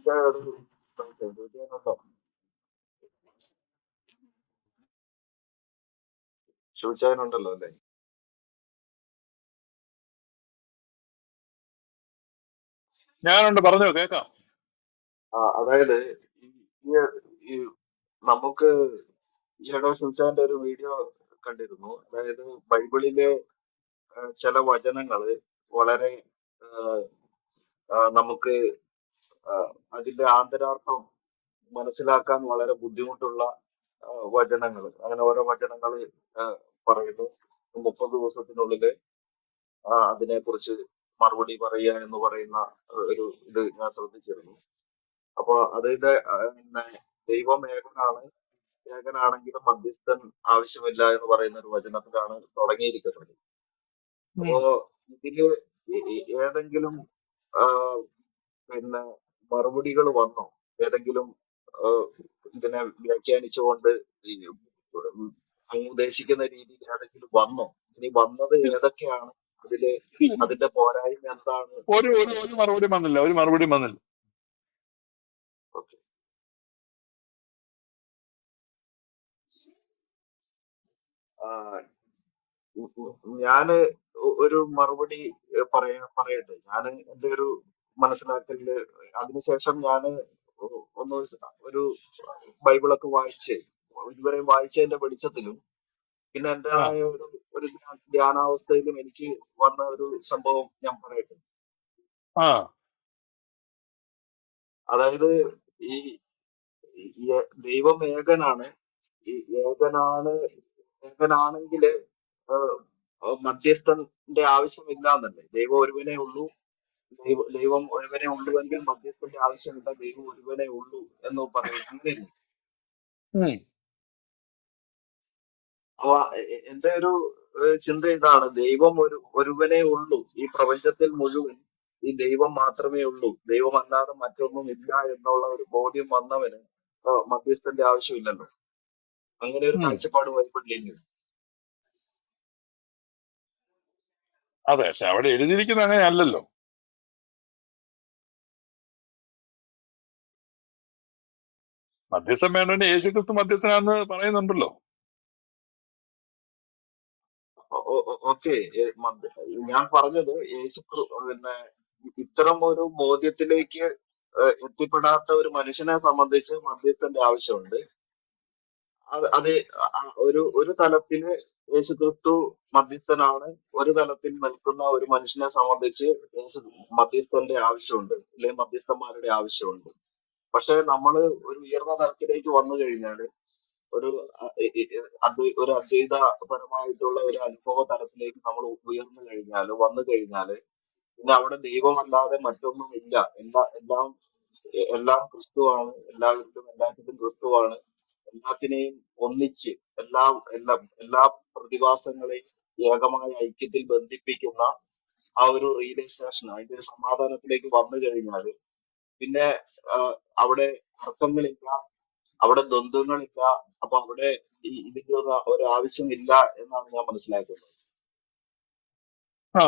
ചോദിക്കാനുണ്ടോ ചോദിച്ചാനുണ്ടല്ലോ അല്ലേ? ഞാനുണ്ട് പറഞ്ഞോ കേക്കാം. ആ അതായത് ഈ ഈ- ഈ നമുക്ക് ഈയിടെ ശിവചാന്റെ ഒരു വീഡിയോ കണ്ടിരുന്നു. അതായത് ബൈബിളിലെ ആ, ചില വചനങ്ങൾ വളരെ ആ, ആ, നമുക്ക് അതിന്റെ ആന്തരാർത്ഥം മനസ്സിലാക്കാൻ വളരെ ബുദ്ധിമുട്ടുള്ള വചനങ്ങൾ. അങ്ങനെ ഓരോ വചനങ്ങൾ പറയുന്നു. മുപ്പത് ദിവസത്തിനുള്ളിൽ അതിനെ കുറിച്ച് മറുപടി പറയുക എന്ന് പറയുന്ന ഒരു ഇത് ഞാൻ ശ്രദ്ധിച്ചിരുന്നു. അപ്പൊ അതിന്റെ പിന്നെ ദൈവം ഏകനാണ്. ഏകനാണെങ്കിലും മധ്യസ്ഥൻ ആവശ്യമില്ല എന്ന് പറയുന്ന ഒരു വചനത്തിലാണ് തുടങ്ങിയിരിക്കുന്നത്. അപ്പോ ഇതിൽ ഏതെങ്കിലും പിന്നെ മറുപടികൾ വന്നോ. ഏതെങ്കിലും ഇതിനെ വ്യാഖ്യാനിച്ചുകൊണ്ട് കൊണ്ട് അങ്ങ് ഉദ്ദേശിക്കുന്ന രീതിയിൽ ഏതെങ്കിലും വന്നോ. ഇനി വന്നത് ഏതൊക്കെയാണ്? അതിൽ അതിന്റെ പോരായ്മ എന്താണ്? ഒരു ഒരു ഒരു മറുപടി വന്നില്ല. ഒരു മറുപടി വന്നില്ല. ഞാൻ ഒരു മറുപടി പറയാ പറയട്ടെ. ഞാൻ എന്റെ ഒരു മനസ്സിലാക്കലിൽ അതിനുശേഷം ഞാൻ ഒന്ന് ഒരു ബൈബിളൊക്കെ വായിച്ച് ഇതുവരെ വായിച്ചതിന്റെ വെളിച്ചത്തിലും പിന്നെ എന്റേതായ ഒരു ഒരു ധ്യാ- ധ്യാനാവസ്ഥയിലും എനിക്ക് വന്ന ഒരു സംഭവം ഞാൻ പറയട്ടെ? അതായത് ഈ ദൈവം ഏകനാണ്. ഈ ഏകനാണ് ഏകനാണെങ്കിൽ മധ്യസ്ഥന്റെ ആവശ്യമില്ല എന്നല്ലേ ദൈവം ഒരുവനേ ഉള്ളൂ. ദൈവ ദൈവം ഒരുവനെ ഉള്ളുവെങ്കിൽ മധ്യസ്ഥന്റെ ആവശ്യമില്ല ദൈവം ഒരുവനെ ഉള്ളൂ എന്ന് പറയുന്നു അങ്ങനെയല്ലേ ഉം. അപ്പൊ എ- എന്റെ ഒരു ഏഹ്, ചിന്ത ഇതാണ്. ദൈവം ഒരു ഒരുവനെ ഉള്ളൂ. ഈ പ്രപഞ്ചത്തിൽ മുഴുവൻ ഈ ദൈവം മാത്രമേ ഉള്ളൂ. ദൈവമല്ലാതെ മറ്റൊന്നും ഇല്ല എന്നുള്ള ഒരു ബോധ്യം വന്നവന് മധ്യസ്ഥന്റെ ആവശ്യമില്ലല്ലോ. അങ്ങനെ ഒരു ഉം. കാഴ്ചപ്പാട് ബൈബിളിലില്ല അതെ പക്ഷെ അവിടെ എഴുതിയിരിക്കുന്നത് അങ്ങനെ അല്ലല്ലോ മധ്യസ്ഥം വേണ്ടവന് യേശുക്രിസ്തു മധ്യസ്ഥനാന്ന് പറയുന്നുണ്ടല്ലോ. ഓക്കെ. ഞാൻ പറഞ്ഞത് യേശു പിന്നെ ഇത്തരം ഒരു ബോധ്യത്തിലേക്ക് എത്തിപ്പെടാത്ത ഒരു മനുഷ്യനെ സംബന്ധിച്ച് മധ്യസ്ഥന്റെ ആവശ്യമുണ്ട്. അത് ഒരു ഒരു തലത്തിൽ യേശു ക്രിസ്തു മധ്യസ്ഥനാണ് ഒരു തലത്തിൽ നിൽക്കുന്ന ഒരു മനുഷ്യനെ സംബന്ധിച്ച് യേശു മധ്യസ്ഥന്റെ ആവശ്യമുണ്ട് അല്ലെങ്കിൽ മധ്യസ്ഥന്മാരുടെ ആവശ്യമുണ്ട്. പക്ഷെ നമ്മൾ ഒരു ഉയർന്ന തലത്തിലേക്ക് വന്നു കഴിഞ്ഞാൽ ഒരു ഒരു അദ്വൈതപരമായിട്ടുള്ള ഒരു അനുഭവ തലത്തിലേക്ക് നമ്മൾ ഉയർന്നു കഴിഞ്ഞാൽ വന്നു കഴിഞ്ഞാൽ പിന്നെ അവിടെ ദൈവമല്ലാതെ മറ്റൊന്നും ഇല്ല എല്ലാ എല്ലാം എല്ലാം ക്രിസ്തുവാണ് എല്ലാവരിലും എല്ലാത്തിനും ക്രിസ്തുവാണ്. എല്ലാത്തിനെയും ഒന്നിച്ച് എല്ലാ എല്ലാ എല്ലാ പ്രതിഭാസങ്ങളെയും ഏകമായ ഐക്യത്തിൽ ബന്ധിപ്പിക്കുന്ന ആ ഒരു റിയലൈസേഷൻ അതിന്റെ സമാധാനത്തിലേക്ക് വന്നു കഴിഞ്ഞാൽ പിന്നെ അവിടെ അർത്ഥങ്ങളില്ല അവിടെ ദ്വന്ദ്ങ്ങളില്ല അപ്പൊ അവിടെ ഇതിന്റെ ഒരു ആവശ്യമില്ല എന്നാണ് ഞാൻ മനസ്സിലാക്കുന്നത്. ആ.